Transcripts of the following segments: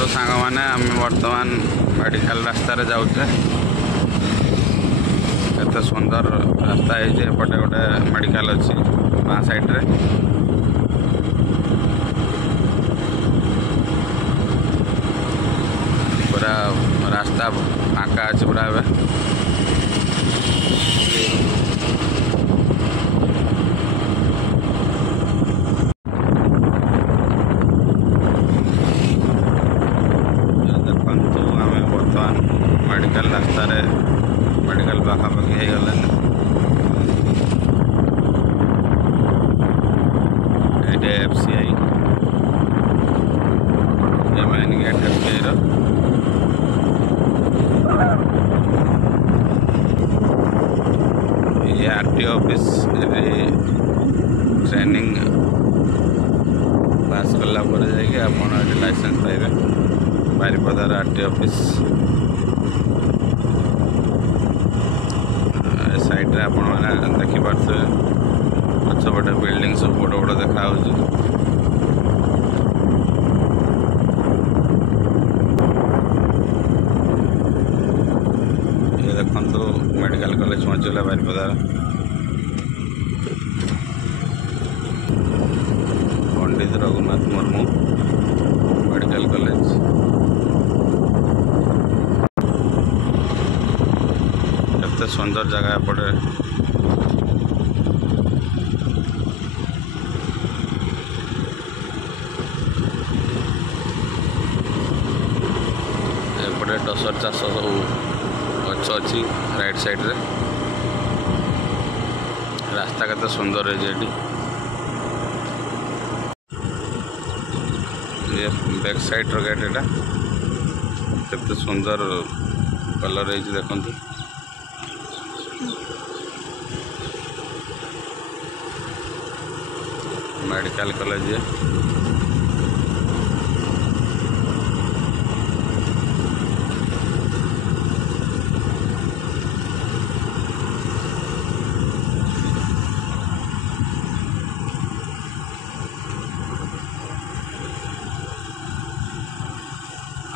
देखो सांग मैंने आम बर्तमान मेडिकल रास्तार जाऊे केते सुंदर रास्ता है एपटे गोटे मेडिकल अच्छी बाँ साइड्रे पूरा रास्ता फाँका अच्छे पूरा मेडिकल रास्ता मेडिकल पाखापाखि हो गले FCI ये मेन गेट FCI ये RTO ऑफिस ट्रेनिंग पास कला लाइसेंस पाइबे बारिपदार RTO ऑफिस साइड रे आपण मैंने देखिपे पछपटे बिल्डिंग सब बड़ बड़ देखा ये देखो मेडिकल कॉलेज पहुँचला बारिपदार पंडित रघुनाथ मुर्मू मेडिकल कॉलेज केते सुंदर जगह पड़े एपटे टसर चाष सब गच अच्छी राइट साइड रे रास्ता केते सुंदर है ये बैक साइड रो गेट एटा केते सुंदर कलर है देखो मेडिकल कॉलेज है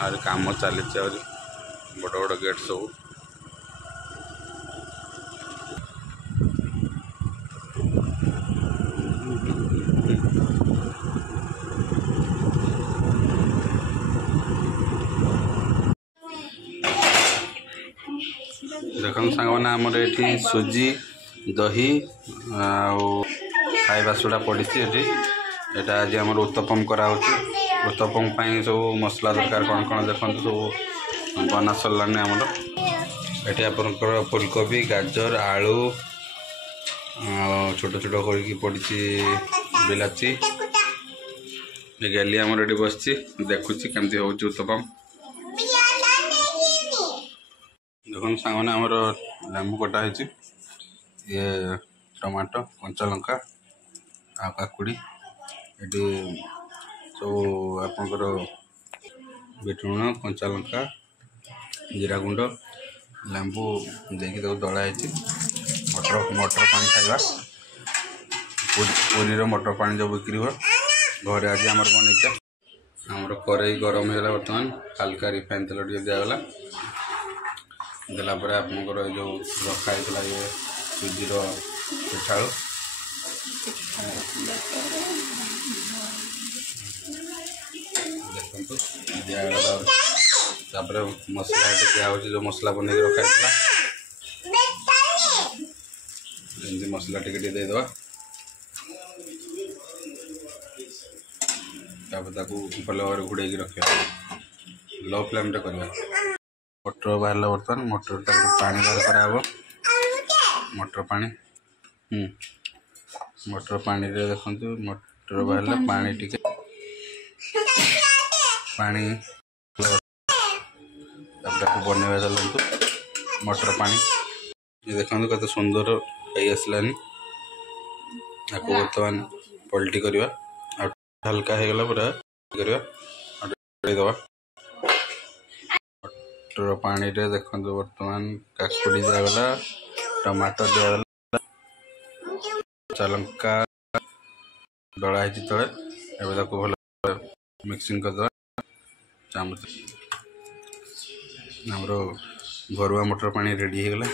और काम चली बड़ बड़ गेट सब देख सांग मैंने आमर ये सुजी दही खाଇବା सुड़ा पड़ी यहाँ आज आम उत्तपम करा उत्तपम सब मसला दरकार कौन कौन देखो सब बना सरला आमर ये आपंकर फुलकोबी गाजर आलू छोट छोट करके पड़ी बिलाची गली आमर ये बस देखुची केमती हो उत्तपम देखो सांग मैंने आमर लेंबू कटा है ये टमाटो कंचा लंका आ काकुड़ी ये सब आपंकर बीट लुण कंचा लंका जीरा गुंड लेंबू देखिए दला है मटर मटर पानी खाइबा पूरी मटर पानी जो बिक्री हो घरे आज आम बनईचा आमर कड़ई गरम है बर्तमान हल्का रिफाइन तेल दिगला देलापर आपंकर जो रखाई ये सुजीर पिठाड़ू देखो दिगला मसला दिया जो मसला बन रखाई मसला टे देदेवा भल भाव घोड़े रखा लो फ्लेम करवा मटर बाहर बर्तमान मटर पानी बाहर कराब मटर पानी मटर पानी रे देखो मटर बाहर पानी टिके पानी बनवा चलतु मटर पानी ये देखो कत सुंदर आसलानी आपको बर्तमान पलटी करवा हल्का हो गला पूरा करवा मटर पानी रे देखो बर्तमान काकुड़ी दिगला टमाटर दिगला लंका दड़ा है तले भल मिक्सिंग करदे चामच आमर घरुआ मटर पानी रेडी हो गला।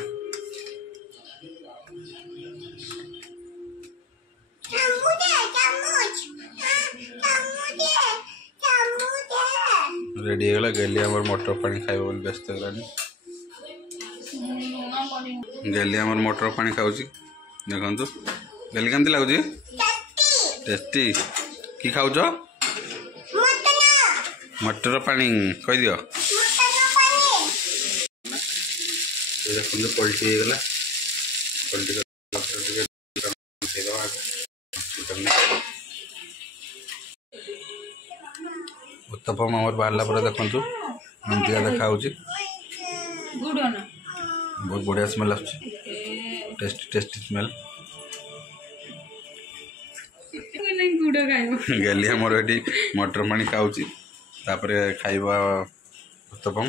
रेडी हो गला गेली आमर मटर पानी खाइब बोली व्यस्त गलानी। गेली आमर मटर पानी खाऊची देखंतु गेली केमती लागुची टेस्टी की खाऊछ मटर पानी कह दियो देखो पलटी गला पलटी उत्तपम आमर बाहर पर देखु एमती देखा बहुत बढ़िया स्मेल आस टेस्टी टेस्टी स्मेल गली आमर ये मटर पानी खाऊची तापर खाइबा उत्तपम।